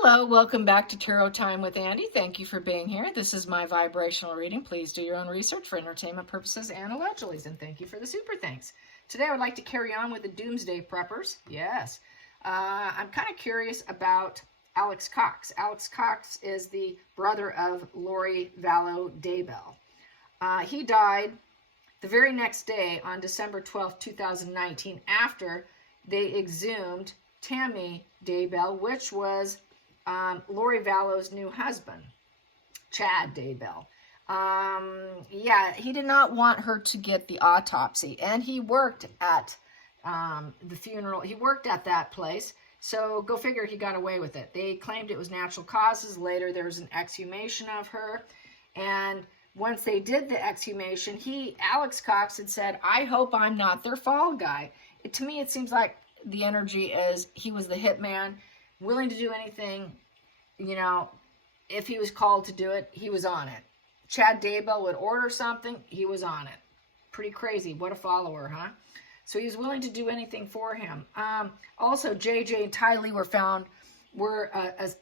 Hello, welcome back to Tarot Time with Andy. Thank you for being here. This is my vibrational reading. Please do your own research for entertainment purposes and allegedly. And thank you for the super thanks. Today I would like to carry on with the Doomsday Preppers. Yes. I'm kind of curious about Alex Cox. Alex Cox is the brother of Lori Vallow Daybell. He died the very next day on December 12th, 2019, after they exhumed Tammy Daybell, which was Lori Vallow's new husband, Chad Daybell. Yeah, he did not want her to get the autopsy, and he worked at the funeral. He worked at that place, so go figure he got away with it. They claimed it was natural causes. Later, there was an exhumation of her, and once they did the exhumation, Alex Cox had said, "I hope I'm not their fall guy." To me, it seems like the energy is he was the hitman, willing to do anything, you know, if he was called to do it, he was on it. Chad Daybell would order something, he was on it. Pretty crazy. What a follower, huh? So he was willing to do anything for him. Also, JJ and Ty Lee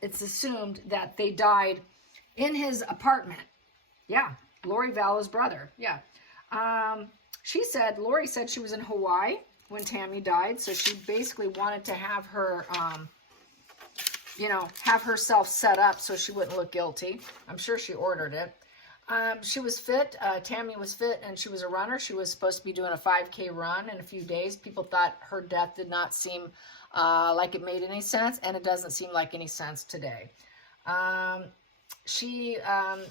it's assumed that they died in his apartment. Yeah, Lori Vallow's brother. Yeah. Lori said she was in Hawaii when Tammy died, so she basically wanted to have her, have herself set up so she wouldn't look guilty. I'm sure she ordered it. She was fit. Tammy was fit, and she was a runner. She was supposed to be doing a 5K run in a few days. People thought her death did not seem like it made any sense, and it doesn't seem like any sense today. She was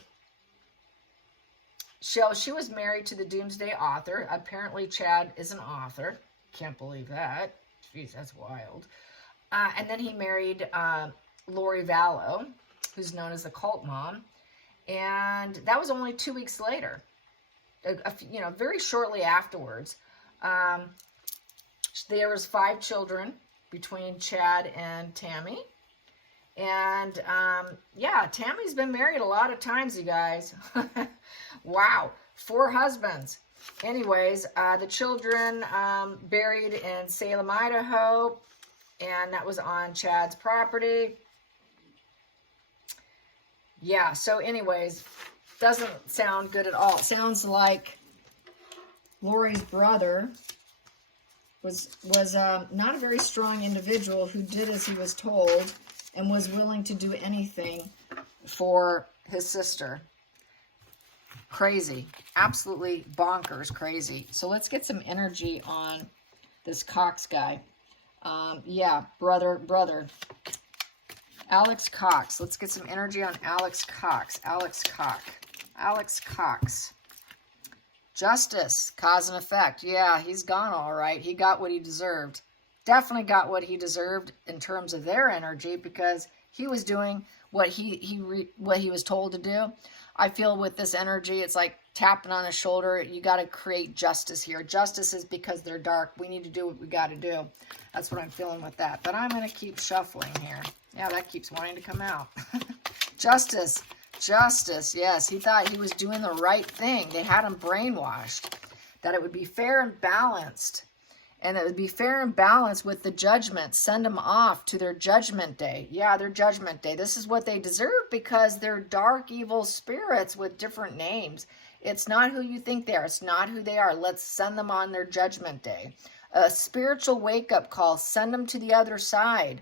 married to the Doomsday author. Apparently, Chad is an author. Can't believe that. Jeez, that's wild. And then he married Lori Vallow, who's known as the Cult Mom. And that was only 2 weeks later, very shortly afterwards. There was 5 children between Chad and Tammy. And, yeah, Tammy's been married a lot of times, you guys. Wow, 4 husbands. Anyways, the children buried in Salem, Idaho, and that was on Chad's property. Yeah, so anyways, doesn't sound good at all. It sounds like Lori's brother was not a very strong individual who did as he was told and was willing to do anything for his sister. Crazy. Absolutely bonkers crazy. So let's get some energy on this Cox guy. Yeah, brother. Alex Cox. Let's get some energy on Alex Cox. Alex Cox. Justice. Cause and effect. Yeah, he's gone all right. He got what he deserved. Definitely got what he deserved in terms of their energy, because he was doing what he was told to do. I feel with this energy, it's like tapping on his shoulder. You got to create justice here. Justice is because they're dark. We need to do what we got to do. That's what I'm feeling with that. But I'm going to keep shuffling here. Yeah, that keeps wanting to come out. Justice. Yes, he thought he was doing the right thing. They had him brainwashed. That it would be fair and balanced. And it would be fair and balanced with the judgment. Send them off to their judgment day. Yeah, their judgment day. This is what they deserve because they're dark, evil spirits with different names. It's not who you think they are. It's not who they are. Let's send them on their judgment day. A spiritual wake-up call. Send them to the other side.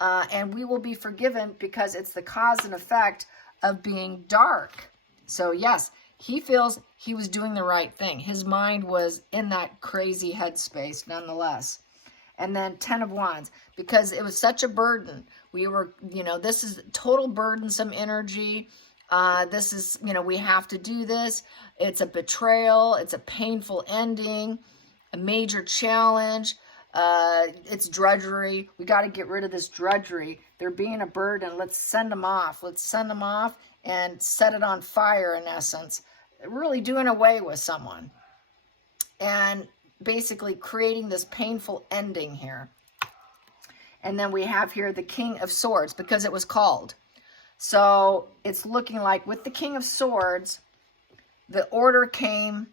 And we will be forgiven because it's the cause and effect of being dark. So, yes. He feels he was doing the right thing. His mind was in that crazy headspace nonetheless. And then 10 of Wands, because it was such a burden. We were, this is total burdensome energy. This is, we have to do this. It's a betrayal. It's a painful ending, a major challenge. It's drudgery. We got to get rid of this drudgery. They're being a burden. Let's send them off. Let's send them off and set it on fire, in essence. Really doing away with someone. And basically creating this painful ending here. And then we have here the King of Swords, because it was called. So it's looking like with the King of Swords, the order came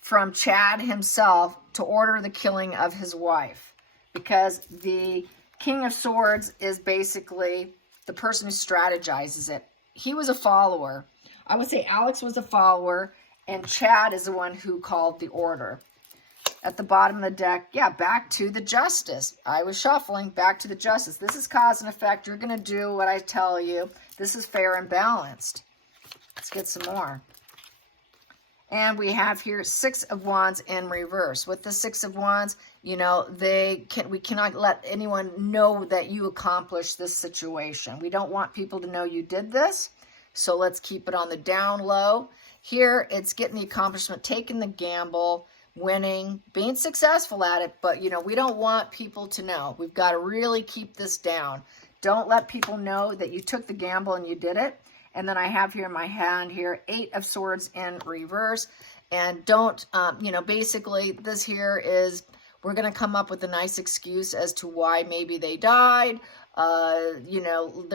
from Chad himself to order the killing of his wife. Because the King of Swords is basically the person who strategizes it. He was a follower. I would say Alex was a follower, and Chad is the one who called the order. At the bottom of the deck, yeah, back to the Justice. I was shuffling, back to the Justice. This is cause and effect. You're going to do what I tell you. This is fair and balanced. Let's get some more. And we have here 6 of Wands in reverse. With the 6 of Wands, you know, we cannot let anyone know that you accomplished this situation. We don't want people to know you did this. So let's keep it on the down low. Here, it's getting the accomplishment, taking the gamble, winning, being successful at it. But, you know, we don't want people to know. We've got to really keep this down. Don't let people know that you took the gamble and you did it. And then I have here in my hand here, 8 of Swords in reverse. And don't, you know, basically this here is, we're going to come up with a nice excuse as to why maybe they died. You know,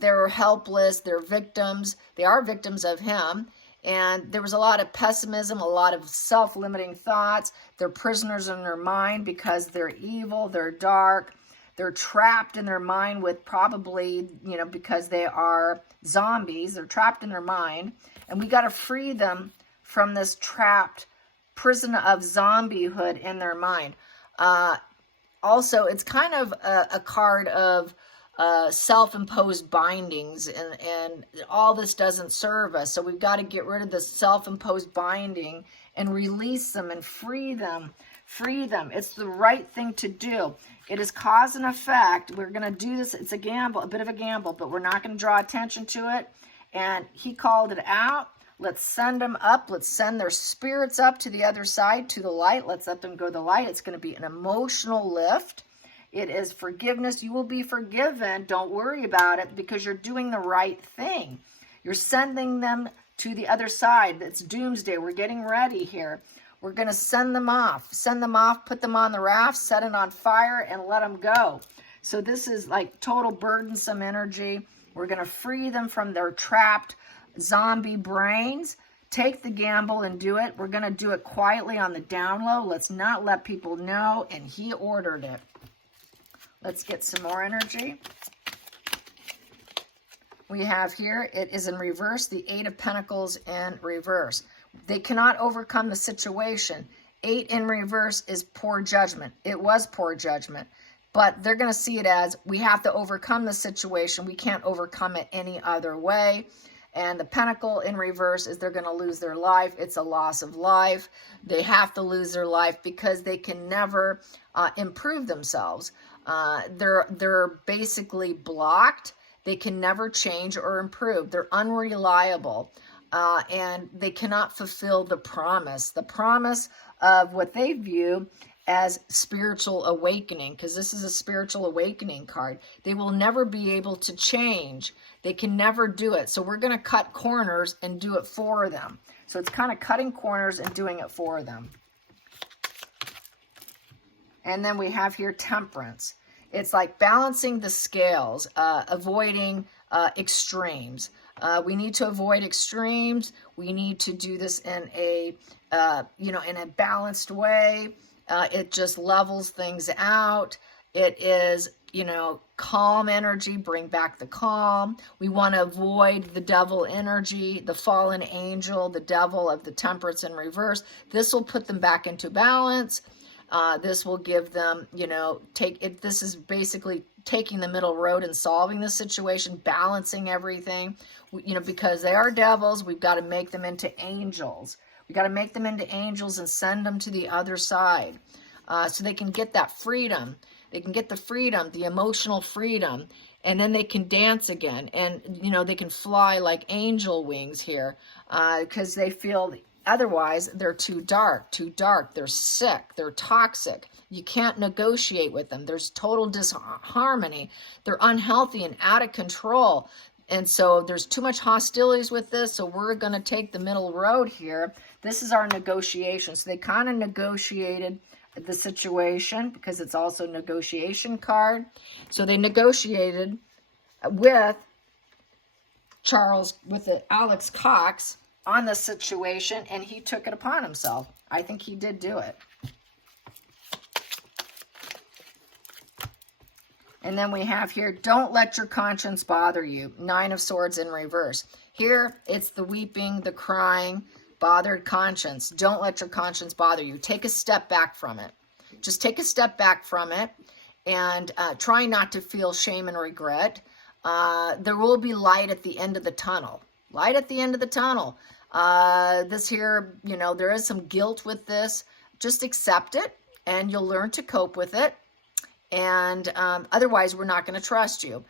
they're helpless. They're victims. They are victims of him. And there was a lot of pessimism, a lot of self-limiting thoughts. They're prisoners in their mind because they're evil. They're dark. They're trapped in their mind with probably, you know, because they are zombies. They're trapped in their mind. And we got to free them from this trapped prison of zombiehood in their mind. Also, it's kind of a card of self-imposed bindings, and all this doesn't serve us. So we've got to get rid of the self-imposed binding and release them and free them. Free them. It's the right thing to do. It is cause and effect. We're going to do this. It's a gamble, a bit of a gamble, but we're not going to draw attention to it. And he called it out. Let's send them up. Let's send their spirits up to the other side, to the light. Let's let them go to the light. It's going to be an emotional lift. It is forgiveness. You will be forgiven. Don't worry about it because you're doing the right thing. You're sending them to the other side. It's doomsday. We're getting ready here. We're going to send them off. Send them off, put them on the raft, set it on fire, and let them go. So this is like total burdensome energy. We're going to free them from their trapped zombie brains. Take the gamble and do it. We're going to do it quietly on the down low. Let's not let people know. And he ordered it. Let's get some more energy. We have here, it is in reverse, the 8 of Pentacles in reverse. They cannot overcome the situation. 8 in reverse is poor judgment. It was poor judgment. But they're going to see it as, we have to overcome the situation. We can't overcome it any other way. And the Pentacle in reverse is they're going to lose their life. It's a loss of life. They have to lose their life because they can never improve themselves. They're basically blocked. They can never change or improve. They're unreliable. And they cannot fulfill the promise of what they view as spiritual awakening, because this is a spiritual awakening card. They will never be able to change. They can never do it. So we're going to cut corners and do it for them. So it's kind of cutting corners and doing it for them. And then we have here Temperance. It's like balancing the scales, avoiding extremes. We need to avoid extremes. We need to do this in a, in a balanced way. It just levels things out. It is, calm energy, bring back the calm. We want to avoid the devil energy, the fallen angel, the devil of the Temperance in reverse. This will put them back into balance. This will give them, this is basically taking the middle road and solving the situation, balancing everything. Because they are devils, we've got to make them into angels. We got to make them into angels and send them to the other side, so they can get that freedom. They can get the freedom, the emotional freedom, and then they can dance again. And, they can fly like angel wings here, because they feel otherwise they're too dark. They're sick. They're toxic. You can't negotiate with them. There's total disharmony. They're unhealthy and out of control. And so there's too much hostilities with this, so we're going to take the middle road here. This is our negotiation. So they kind of negotiated the situation because it's also a negotiation card. So they negotiated with Alex Cox on the situation, and he took it upon himself. I think he did do it. And then we have here, don't let your conscience bother you. 9 of Swords in reverse. Here, it's the weeping, the crying, bothered conscience. Don't let your conscience bother you. Take a step back from it. Just take a step back from it and try not to feel shame and regret. There will be light at the end of the tunnel. Light at the end of the tunnel. This here, you know, there is some guilt with this. Just accept it and you'll learn to cope with it. And otherwise, we're not going to trust you.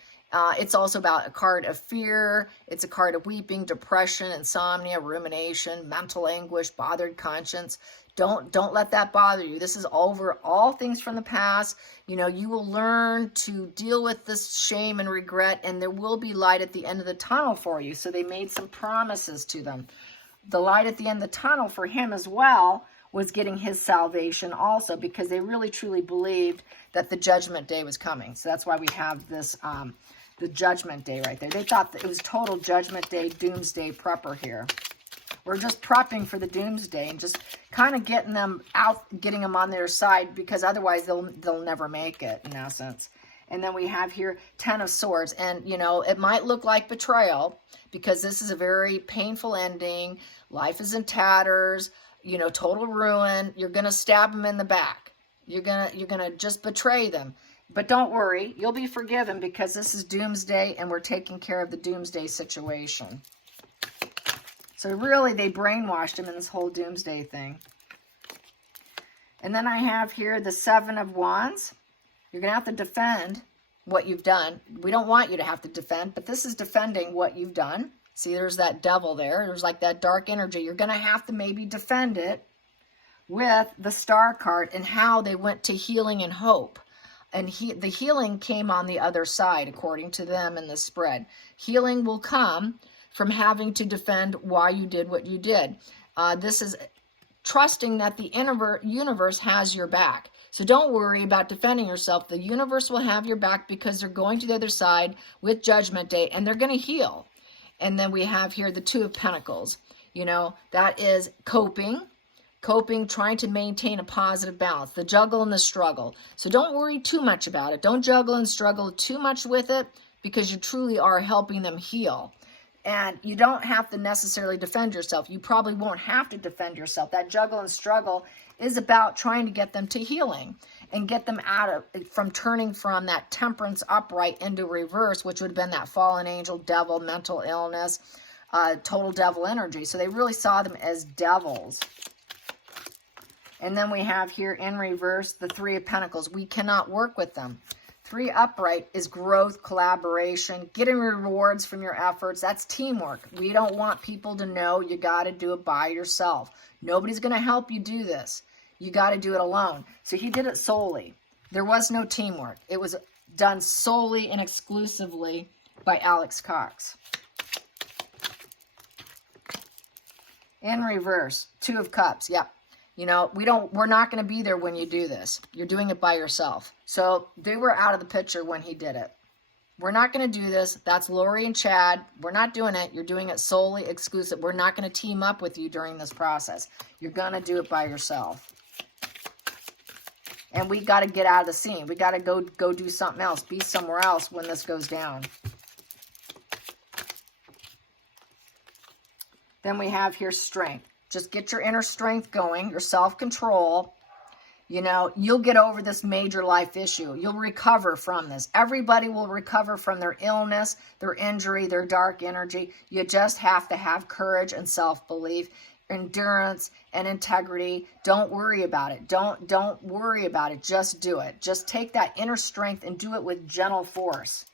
It's also about a card of fear. It's a card of weeping, depression, insomnia, rumination, mental anguish, bothered conscience. Don't let that bother you. This is over all things from the past. You know, you will learn to deal with this shame and regret, and there will be light at the end of the tunnel for you. So they made some promises to them. The light at the end of the tunnel for him as well was getting his salvation also, because they really truly believed that the judgment day was coming. So that's why we have this, the judgment day right there. They thought that it was total judgment day, doomsday prepper here. We're just prepping for the doomsday and just kind of getting them out, getting them on their side, because otherwise they'll never make it, in essence. And then we have here 10 of Swords. And, you know, it might look like betrayal because this is a very painful ending. Life is in tatters. You know, total ruin. You're going to stab them in the back. You're going to just betray them. But don't worry, you'll be forgiven because this is doomsday and we're taking care of the doomsday situation. So really, they brainwashed him in this whole doomsday thing. And then I have here the 7 of Wands. You're going to have to defend what you've done. We don't want you to have to defend, but this is defending what you've done. See, there's that devil there. There's like that dark energy. You're going to have to maybe defend it with the Star card and how they went to healing and hope. And the healing came on the other side, according to them in the spread. Healing will come from having to defend why you did what you did. This is trusting that the universe has your back. So don't worry about defending yourself. The universe will have your back because they're going to the other side with Judgment Day and they're going to heal. And then we have here the 2 of Pentacles. You know, that is coping, trying to maintain a positive balance, the juggle and the struggle. So don't worry too much about it. Don't juggle and struggle too much with it because you truly are helping them heal. And you don't have to necessarily defend yourself. You probably won't have to defend yourself. That juggle and struggle is about trying to get them to healing and get them out of, from turning from that Temperance upright into reverse, which would have been that fallen angel, devil, mental illness, total devil energy. So they really saw them as devils. And then we have here in reverse the 3 of Pentacles. We cannot work with them. 3 upright is growth, collaboration, getting rewards from your efforts. That's teamwork. We don't want people to know you got to do it by yourself. Nobody's going to help you do this. You got to do it alone. So he did it solely. There was no teamwork. It was done solely and exclusively by Alex Cox. In reverse, 2 of Cups. Yep. You know, we're not going to be there when you do this. You're doing it by yourself. So they were out of the picture when he did it. We're not going to do this. That's Lori and Chad. We're not doing it. You're doing it solely exclusive. We're not going to team up with you during this process. You're going to do it by yourself. And we got to get out of the scene. We got to go do something else. Be somewhere else when this goes down. Then we have here strength. Just get your inner strength going, your self-control. You know, you'll get over this major life issue. You'll recover from this. Everybody will recover from their illness, their injury, their dark energy. You just have to have courage and self-belief, endurance and integrity. Don't worry about it. Don't worry about it. Just do it. Just take that inner strength and do it with gentle force.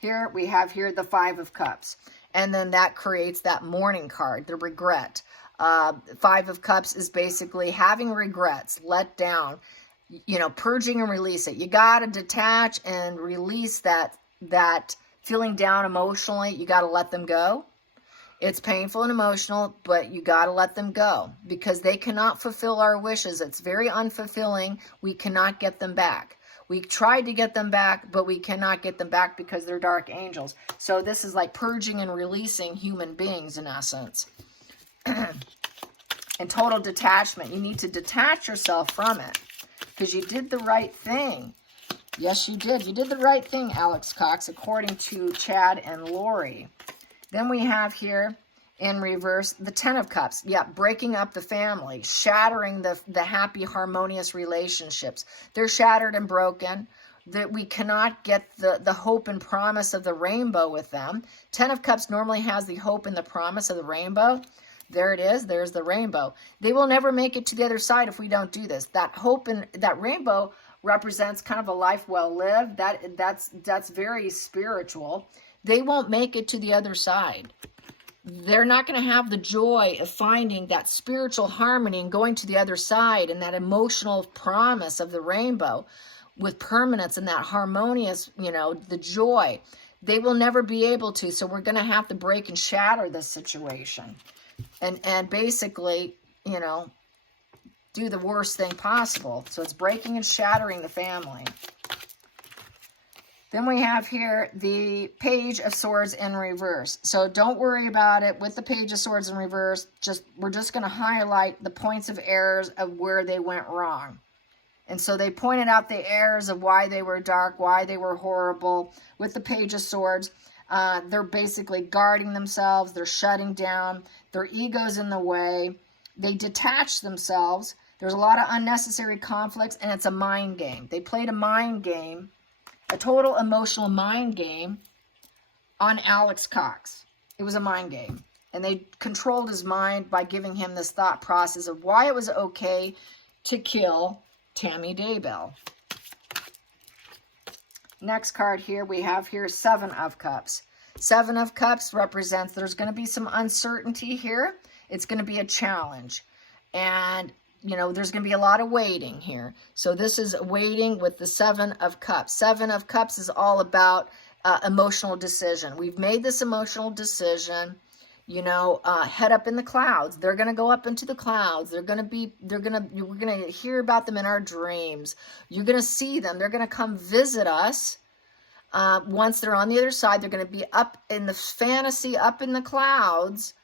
Here we have here the 5 of Cups. And then that creates that mourning card, the regret. 5 of Cups is basically having regrets, let down, you know, purging and release it. You got to detach and release that feeling down emotionally. You got to let them go. It's painful and emotional, but you got to let them go because they cannot fulfill our wishes. It's very unfulfilling. We cannot get them back. We tried to get them back, but we cannot get them back because they're dark angels. So this is like purging and releasing human beings in essence. and total detachment. You need to detach yourself from it because you did the right thing. Yes, you did. You did the right thing, Alex Cox, according to Chad and Lori. Then we have here in reverse the Ten of Cups. Yeah, breaking up the family, shattering the happy, harmonious relationships. They're shattered and broken. That we cannot get the hope and promise of the rainbow with them. Ten of Cups normally has the hope and the promise of the rainbow. There it is. There's the rainbow. They will never make it to the other side if we don't do this. That hope and that rainbow represents kind of a life well lived. That's very spiritual. They won't make it to the other side. They're not going to have the joy of finding that spiritual harmony and going to the other side and that emotional promise of the rainbow with permanence and that harmonious, the joy. They will never be able to. So we're going to have to break and shatter this situation and basically, do the worst thing possible. So it's breaking and shattering the family. Then we have here the Page of Swords in reverse. So don't worry about it with the Page of Swords in reverse. We're just going to highlight the points of errors of where they went wrong. And so they pointed out the errors of why they were dark, why they were horrible. With the Page of Swords, they're basically guarding themselves. They're shutting down. Their ego's in the way. They detach themselves. There's a lot of unnecessary conflicts, and it's a mind game. They played a mind game, a total emotional mind game on Alex Cox. It was a mind game. And they controlled his mind by giving him this thought process of why it was okay to kill Tammy Daybell. Next card here, we have here Seven of Cups. Seven of Cups represents there's going to be some uncertainty here. It's going to be a challenge. And there's going to be a lot of waiting here. So this is waiting with the Seven of Cups. Seven of Cups is all about emotional decision. We've made this emotional decision, head up in the clouds. They're going to go up into the clouds. we're going to hear about them in our dreams. You're going to see them. They're going to come visit us. Once they're on the other side, they're going to be up in the fantasy, up in the clouds.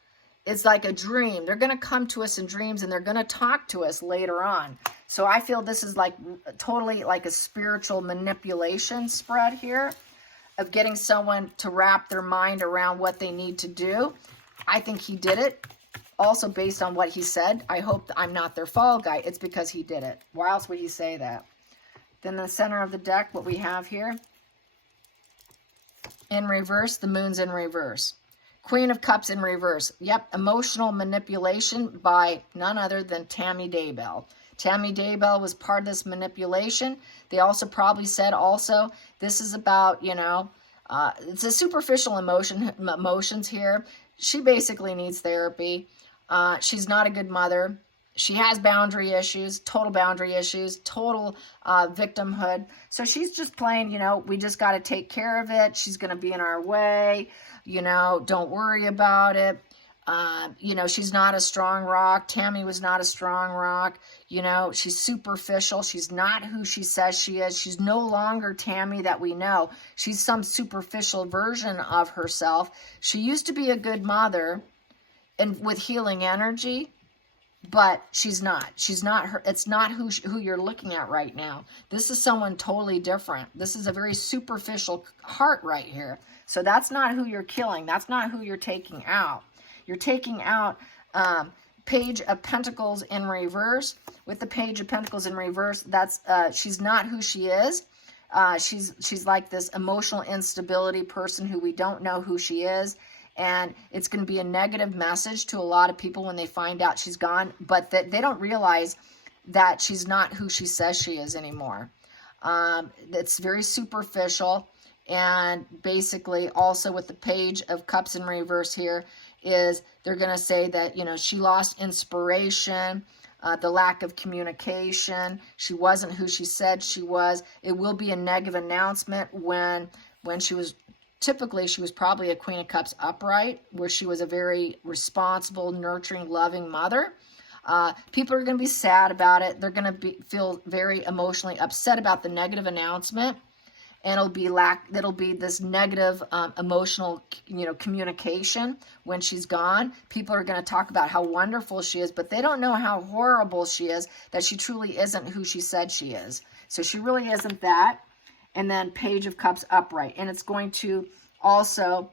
It's like a dream. They're going to come to us in dreams and they're going to talk to us later on. So I feel this is like totally like a spiritual manipulation spread here of getting someone to wrap their mind around what they need to do. I think he did it. Also based on what he said, I hope I'm not their fall guy. It's because he did it. Why else would he say that? Then the center of the deck, what we have here. In reverse, the moon's in reverse. Queen of Cups in reverse. Yep, emotional manipulation by none other than Tammy Daybell. Tammy Daybell was part of this manipulation. They also probably said also, this is about, it's a superficial emotions here. She basically needs therapy. She's not a good mother. She has boundary issues, total victimhood. So she's just playing, we just got to take care of it. She's going to be in our way. Don't worry about it. She's not a strong rock. Tammy was not a strong rock. She's superficial. She's not who she says she is. She's no longer Tammy that we know. She's some superficial version of herself. She used to be a good mother and with healing energy, but she's not. She's not her. It's not who you're looking at right now. This is someone totally different. This is a very superficial heart right here. So that's not who you're killing. That's not who you're taking out. You're taking out Page of Pentacles in reverse. With the Page of Pentacles in reverse, that's she's not who she is. She's like this emotional instability person who we don't know who she is. And it's going to be a negative message to a lot of people when they find out she's gone. But they don't realize that she's not who she says she is anymore. It's very superficial. And basically also with the Page of Cups in reverse here is they're going to say that, she lost inspiration, the lack of communication. She wasn't who she said she was. It will be a negative announcement when she was, typically she was probably a Queen of Cups upright, where she was a very responsible, nurturing, loving mother. People are going to be sad about it. They're going to feel very emotionally upset about the negative announcement. and it'll be this negative emotional, communication when she's gone. People are going to talk about how wonderful she is, but they don't know how horrible she is, that she truly isn't who she said she is. So she really isn't that. And then Page of Cups upright, and it's going to also,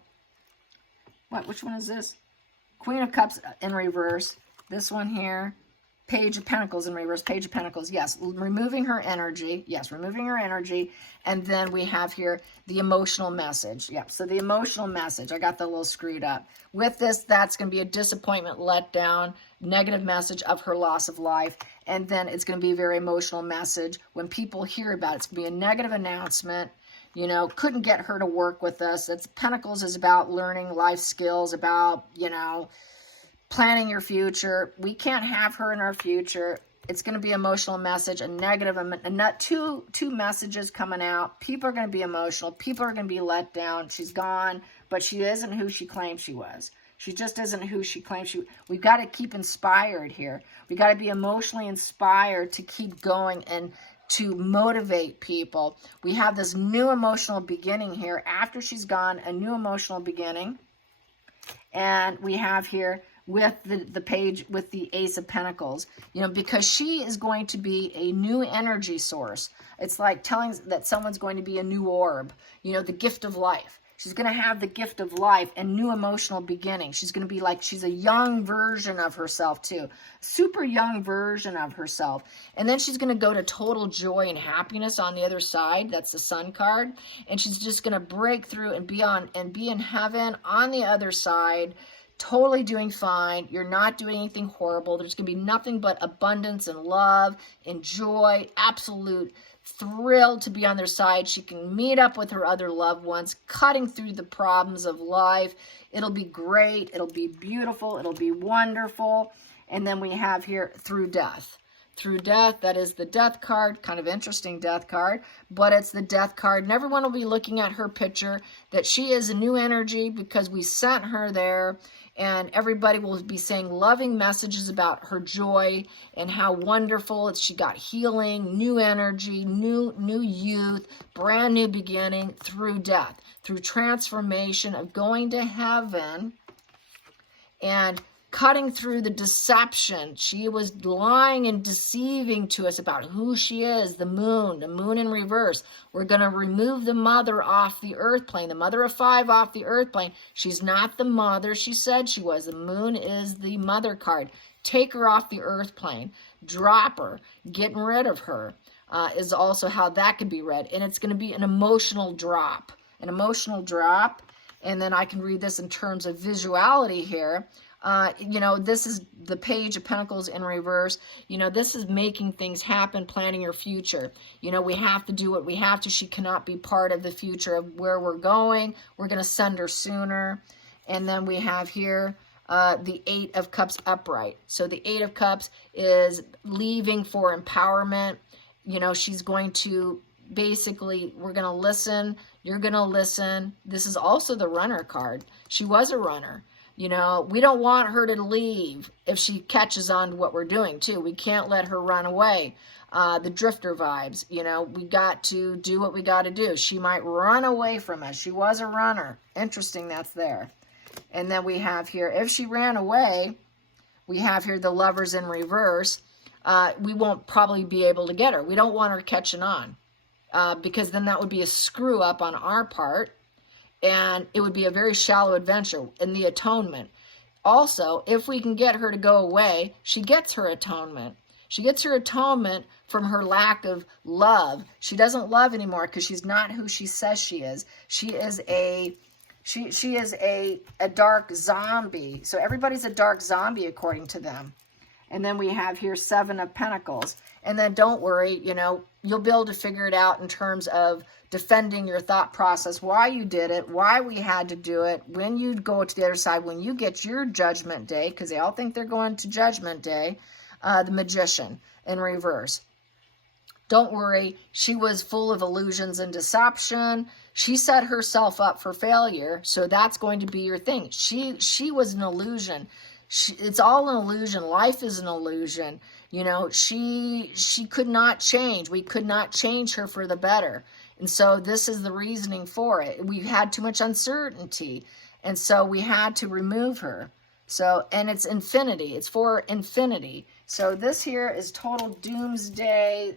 which one is this? Queen of Cups in reverse. This one here. Page of Pentacles in reverse. Page of Pentacles. Yes, removing her energy. Yes, removing her energy. And then we have here the emotional message. Yep, so the emotional message. I got that a little screwed up. With this, that's going to be a disappointment, letdown, negative message of her loss of life. And then it's going to be a very emotional message. When people hear about it, it's going to be a negative announcement. Couldn't get her to work with us. That's Pentacles is about learning life skills, about, planning your future. We can't have her in our future. It's going to be emotional message, a negative, and not two messages coming out. People are going to be emotional. People are going to be let down. She's gone, but she isn't who she claimed she was. She just isn't who she claimed she was. We've got to keep inspired here. We got to be emotionally inspired to keep going and to motivate people. We have this new emotional beginning here. After she's gone, a new emotional beginning. And we have here with the page, with the Ace of Pentacles, because she is going to be a new energy source. It's like telling that someone's going to be a new orb, the gift of life. She's going to have the gift of life and new emotional beginning. She's going to be like, she's a young version of herself too. Super young version of herself. And then she's going to go to total joy and happiness on the other side. That's the Sun card. And she's just going to break through and be in heaven on the other side, totally doing fine. You're not doing anything horrible. There's going to be nothing but abundance and love and joy, absolute thrilled to be on their side. She can meet up with her other loved ones, cutting through the problems of life. It'll be great. It'll be beautiful. It'll be wonderful. And then we have here through death. Through death, that is the death card, kind of interesting death card, but it's the death card. And everyone will be looking at her picture, that she is a new energy because we sent her there. And everybody will be saying loving messages about her joy and how wonderful it's. She got healing, new energy, new youth, brand new beginning through death, through transformation of going to heaven and cutting through the deception. She was lying and deceiving to us about who she is, the moon in reverse. We're going to remove the mother off the earth plane, the mother of 5 off the earth plane. She's not the mother she said she was. The moon is the mother card. Take her off the earth plane. Drop her. Getting rid of her is also how that could be read. And it's going to be an emotional drop. An emotional drop. And then I can read this in terms of visuality here. This is the Page of Pentacles in reverse. This is making things happen, planning your future. We have to do what we have to. She cannot be part of the future of where we're going. We're going to send her sooner. And then we have here the 8 of Cups upright. So the 8 of Cups is leaving for empowerment. She's going to basically, we're going to listen. You're going to listen. This is also the runner card. She was a runner. We don't want her to leave if she catches on to what we're doing, too. We can't let her run away. The drifter vibes, we got to do what we got to do. She might run away from us. She was a runner. Interesting, that's there. And then we have here, if she ran away, we have here the Lovers in reverse. We won't probably be able to get her. We don't want her catching on because then that would be a screw up on our part. And it would be a very shallow adventure in the atonement. Also, if we can get her to go away, she gets her atonement. She gets her atonement from her lack of love. She doesn't love anymore because she's not who she says she is. She is a dark zombie. So everybody's a dark zombie according to them. And then we have here 7 of Pentacles. And then don't worry, you'll be able to figure it out in terms of defending your thought process, why you did it, why we had to do it, when you go to the other side, when you get your judgment day, because they all think they're going to judgment day, the Magician in reverse. Don't worry, she was full of illusions and deception. She set herself up for failure, so that's going to be your thing. She was an illusion. It's all an illusion. Life is an illusion. She could not change. We could not change her for the better. And so this is the reasoning for it. We had too much uncertainty. And so we had to remove her. So, and it's infinity. It's for infinity. So this here is total doomsday.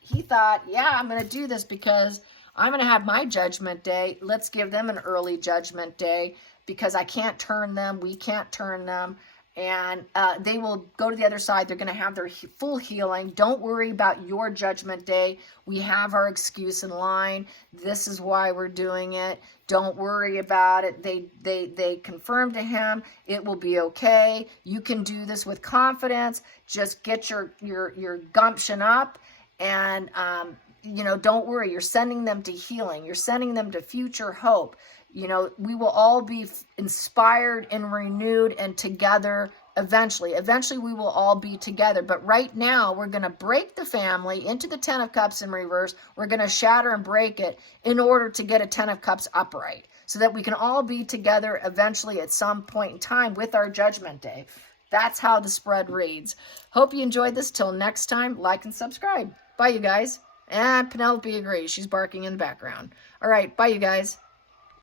He thought, yeah, I'm going to do this because I'm going to have my judgment day. Let's give them an early judgment day because I can't turn them. We can't turn them. And they will go to the other side. They're going to have their full healing. Don't worry about your judgment day. We have our excuse in line. This is why we're doing it. Don't worry about it. They confirmed to him it will be okay. You can do this with confidence. Just get your gumption up, and you know, don't worry. You're sending them to healing. You're sending them to future hope. You know, we will all be inspired and renewed and together eventually. Eventually, we will all be together. But right now, we're going to break the family into the Ten of Cups in reverse. We're going to shatter and break it in order to get a Ten of Cups upright so that we can all be together eventually at some point in time with our Judgment Day. That's how the spread reads. Hope you enjoyed this. Till next time, like and subscribe. Bye, you guys. And Penelope agrees. She's barking in the background. All right. Bye, you guys.